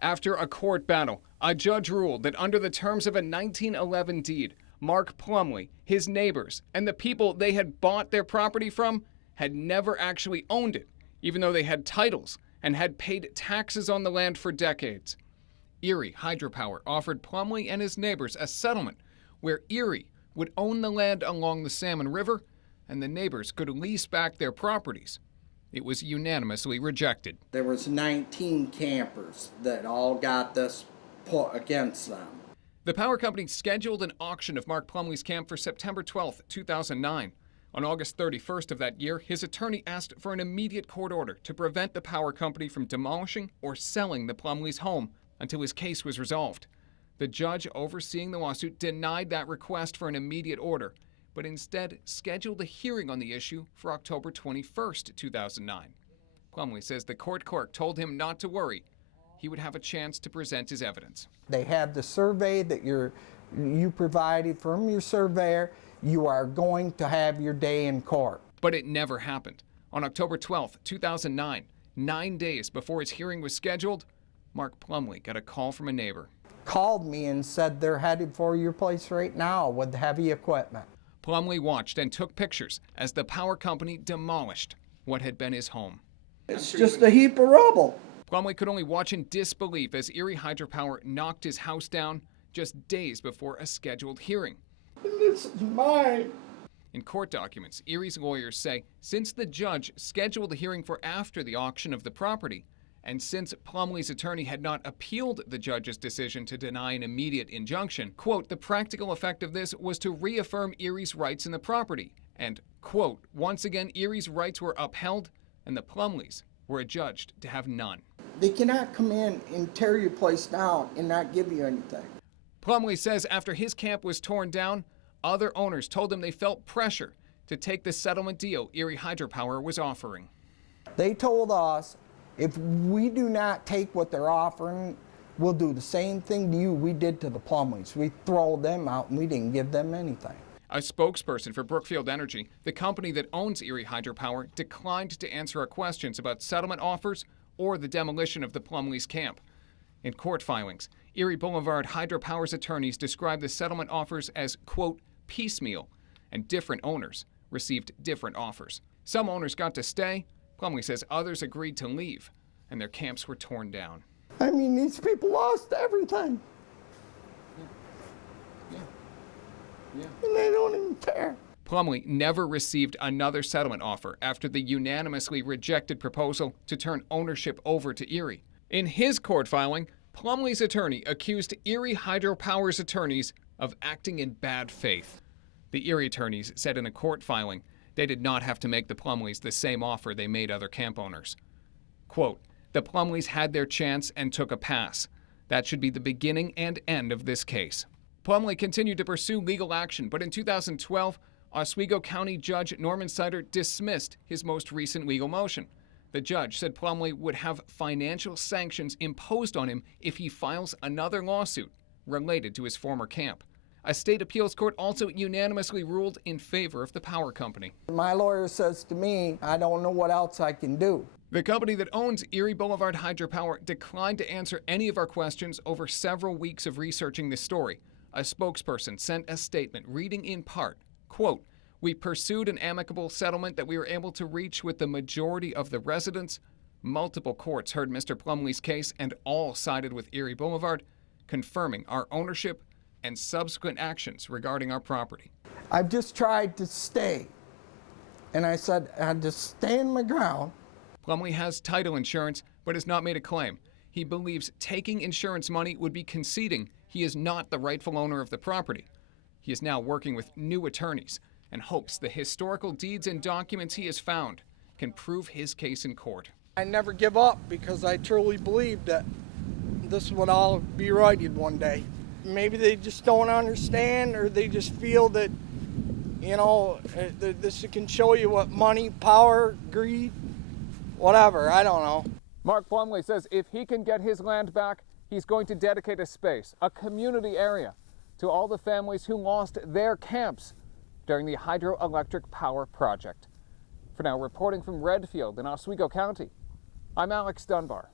After a court battle, a judge ruled that under the terms of a 1911 deed, Mark Plumlee, his neighbors, and the people they had bought their property from had never actually owned it, even though they had titles and had paid taxes on the land for decades. Erie Hydropower offered Plumlee and his neighbors a settlement where Erie would own the land along the Salmon River and the neighbors could lease back their properties. It was unanimously rejected. There was 19 campers that all got this put against them. The power company scheduled an auction of Mark Plumlee's camp for September 12, 2009. On August 31st of that year, his attorney asked for an immediate court order to prevent the power company from demolishing or selling the Plumlee's home until his case was resolved. The judge overseeing the lawsuit denied that request for an immediate order, but instead scheduled a hearing on the issue for October 21st, 2009. Plumlee says the court clerk told him not to worry. He would have a chance to present his evidence. They have the survey that you provided from your surveyor. You are going to have your day in court. But it never happened. On October 12, 2009, 9 days before his hearing was scheduled, Mark Plumlee got a call from a neighbor. Called me and said they're headed for your place right now with heavy equipment. Plumlee watched and took pictures as the power company demolished what had been his home. It's just a heap of rubble. Plumlee could only watch in disbelief as Erie Hydropower knocked his house down just days before a scheduled hearing. This is mine. In court documents, Erie's lawyers say since the judge scheduled the hearing for after the auction of the property, and since Plumlee's attorney had not appealed the judge's decision to deny an immediate injunction, quote, the practical effect of this was to reaffirm Erie's rights in the property, and, quote, once again Erie's rights were upheld and the Plumlees were adjudged to have none. They cannot come in and tear your place down and not give you anything. Plumlee says after his camp was torn down, other owners told him they felt pressure to take the settlement deal Erie Hydropower was offering. They told us, if we do not take what they're offering, we'll do the same thing to you we did to the Plumlees. We throw them out and we didn't give them anything. A spokesperson for Brookfield Energy, the company that owns Erie Hydropower, declined to answer our questions about settlement offers or the demolition of the Plumlees' camp. In court filings, Erie Boulevard Hydropower's attorneys described the settlement offers as, quote, piecemeal, and different owners received different offers. Some owners got to stay. Plumlee says others agreed to leave, and their camps were torn down. I mean, these people lost everything. Yeah. And they don't even care. Plumlee never received another settlement offer after the unanimously rejected proposal to turn ownership over to Erie. In his court filing, Plumlee's attorney accused Erie Hydropower's attorneys of acting in bad faith. The Erie attorneys said in a court filing they did not have to make the Plumlees the same offer they made other camp owners. Quote, the Plumlees had their chance and took a pass. That should be the beginning and end of this case. Plumlee continued to pursue legal action, but in 2012, Oswego County Judge Norman Sider dismissed his most recent legal motion. The judge said Plumlee would have financial sanctions imposed on him if he files another lawsuit related to his former camp. A state appeals court also unanimously ruled in favor of the power company. My lawyer says to me, I don't know what else I can do. The company that owns Erie Boulevard Hydropower declined to answer any of our questions over several weeks of researching this story. A spokesperson sent a statement reading in part, quote, we pursued an amicable settlement that we were able to reach with the majority of the residents. Multiple courts heard Mr. Plumlee's case and all sided with Erie Boulevard, confirming our ownership and subsequent actions regarding our property. I've just tried to stay. And I said, I'd just stand my ground. Plumlee has title insurance, but has not made a claim. He believes taking insurance money would be conceding he is not the rightful owner of the property. He is now working with new attorneys and hopes the historical deeds and documents he has found can prove his case in court. I never give up because I truly believe that this would all be righted one day. Maybe they just don't understand, or they just feel that, you know, this can show you what money, power, greed, whatever, I don't know. Mark Plumlee says if he can get his land back, he's going to dedicate a space, a community area, to all the families who lost their camps during the hydroelectric power project. For now, reporting from Redfield in Oswego County, I'm Alex Dunbar.